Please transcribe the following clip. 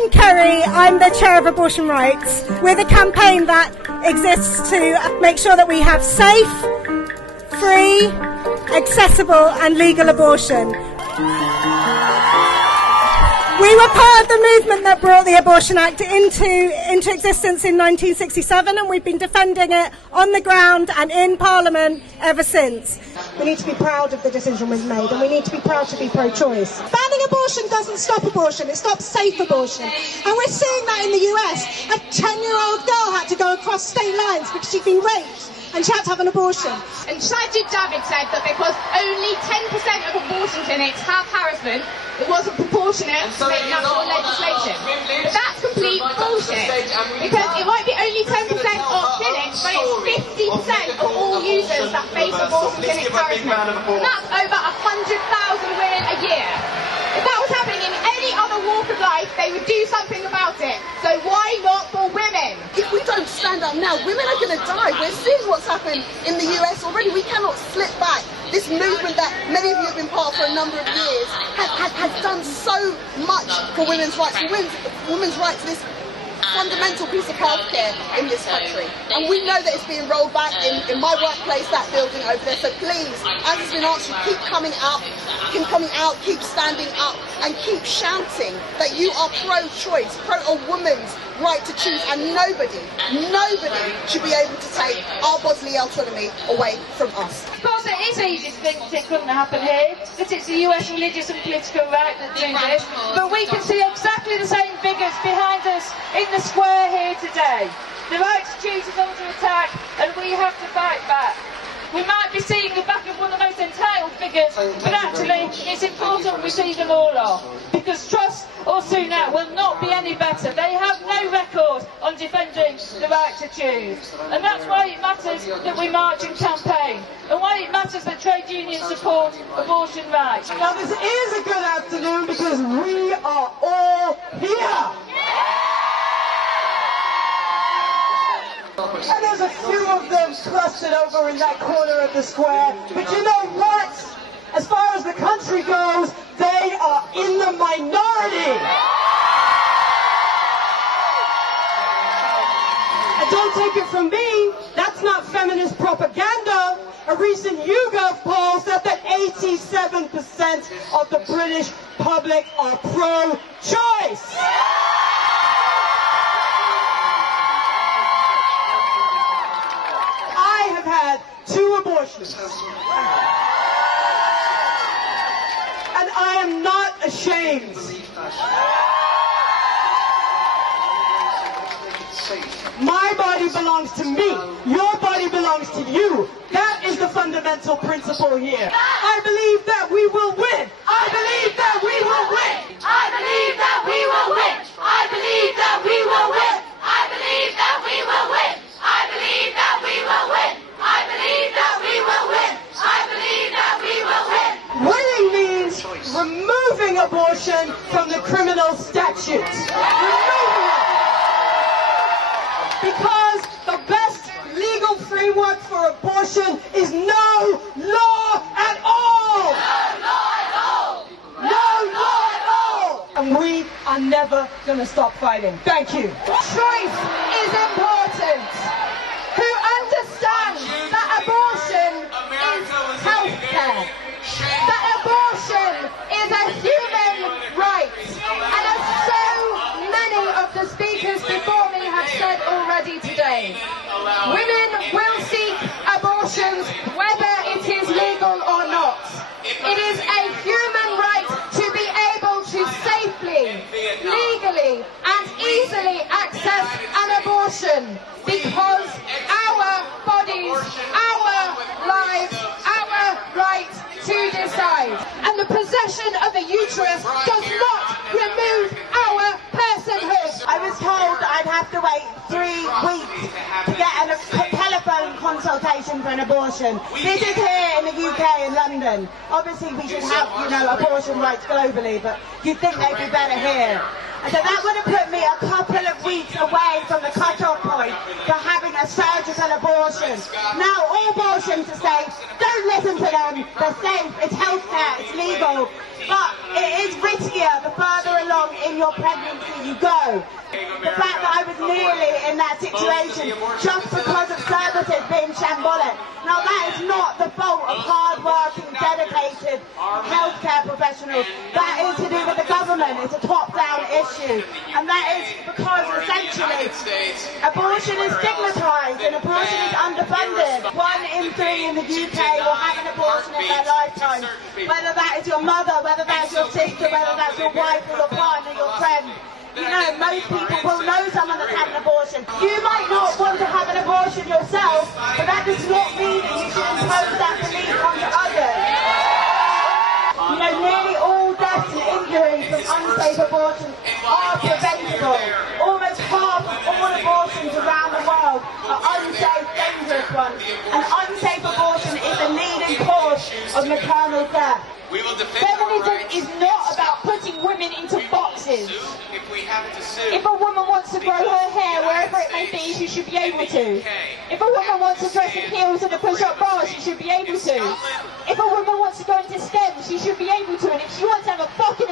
I'm Kerry, I'm the chair of Abortion Rights. We're the campaign that exists to make sure that we have safe, free, accessible and legal abortion. We were part of the movement that brought the Abortion Act into existence in 1967, and we've been defending it on the ground and in Parliament ever since. We need to be proud of the decision we've made, and we need to be proud to be pro-choice. Banning abortion doesn't stop abortion, it stops safe abortion. And we're seeing that in the US. A 10-year-old girl had to go across state lines because she'd been raped and she had to have an abortion. And Sajid Javid said that because only 10% of abortion clinics have harassment, it wasn't proportionate to make national legislation. But that's complete bullshit, because it might be only 10% of clinics, but it's 50% of all users that face abortion clinic harassment. And that's over 100,000 women a year. If that was happening in any other walk of life, they would do something about it. So why not for women? If we don't stand up now, women are going to die. We're seeing what's happened in the US already. We cannot slip back. This movement that many of you have been part of for a number of years has done so much for women's rights, for women's right to this fundamental piece of healthcare in this country. And we know that it's being rolled back in my workplace, that building over there. So please, as has been answered, keep coming out, keep standing up and keep shouting that you are pro-choice, pro a woman's right to choose, and nobody should be able to take our bodily autonomy away from us. Of course it is easy to think it couldn't happen here, that it's the US religious and political right that do this, but we can see exactly the same figures behind us in the square here today. The right to choose is under attack and we have to fight back. We might be seeing the back of one of the most entitled figures, but actually it's important we see them all off, because Truss or Sunak will not be any better. They have no record on defending the right to choose, and that's why it matters that we march and campaign, and why it matters that trade unions support abortion rights. Now this is a good afternoon because we are all here. And there's a few of them clustered over in that corner of the square. But you know what? As far as the country goes, they are in the minority. And don't take it from me, that's not feminist propaganda. A recent YouGov poll said that 87% of the British public are pro-choice. I have had 2 abortions. And I am not ashamed. My body belongs to me. Your body belongs to you. That is the fundamental principle here. I believe that we will win. I believe that we will win. I believe that we will win. I believe that we will win. I believe that we will win. I believe that we will win. I believe that we will win. I believe that we will win. Winning means removing abortion from the criminal statutes. Removing it. Because the best legal framework for abortion is no law at all. No law at all. No law at all. And we are never going to stop fighting. Thank you. Choice is important. Who understands that abortion is healthcare, that abortion is a human right, and as so many of the speakers before me have said already today, women will seek abortions whether it is legal or not. It is a human right to be able to safely, legally and easily access an abortion, because our bodies, our lives, our right to decide. And the possession of a uterus does not remove our personhood. I was told I'd have to wait 3 weeks to get a telephone consultation for an abortion. This is here in the UK, in London. Obviously we should have, abortion rights globally, but you'd think they'd be better here. And so that would have put me a couple of weeks away from the cut-off point for having a surgical abortion. Now all abortions are safe. Don't listen to them. They're safe. It's healthcare. It's legal. But it is riskier the further along in your pregnancy you go. The fact that I was nearly in that situation just because of services being shambolic. Now that is not the fault of hard-working, dedicated healthcare professionals. That is to do with the government. It's a top-down issue. And that is because essentially abortion is stigmatised and abortion is underfunded. 1 in 3 in the UK will have an abortion in their lifetime. Whether that is your mother, whether that's your sister, whether that's your wife or your partner, your friend. You know, most people will know someone that's had an abortion. You might not want to have an abortion yourself, but that does not mean that you should impose that belief onto others. You know, nearly all deaths and injuries from unsafe abortions are preventable. Almost half of all abortions around the world are unsafe, dangerous ones. And unsafe abortion is the leading cause of maternal death. Feminism is not about putting women into boxes. If a woman wants to grow her hair wherever it may be, she should be able to. If a woman wants to dress in heels and a push-up bra, she should be able to. If a woman wants to go into STEM, she should be able to. And if she wants to have a fucking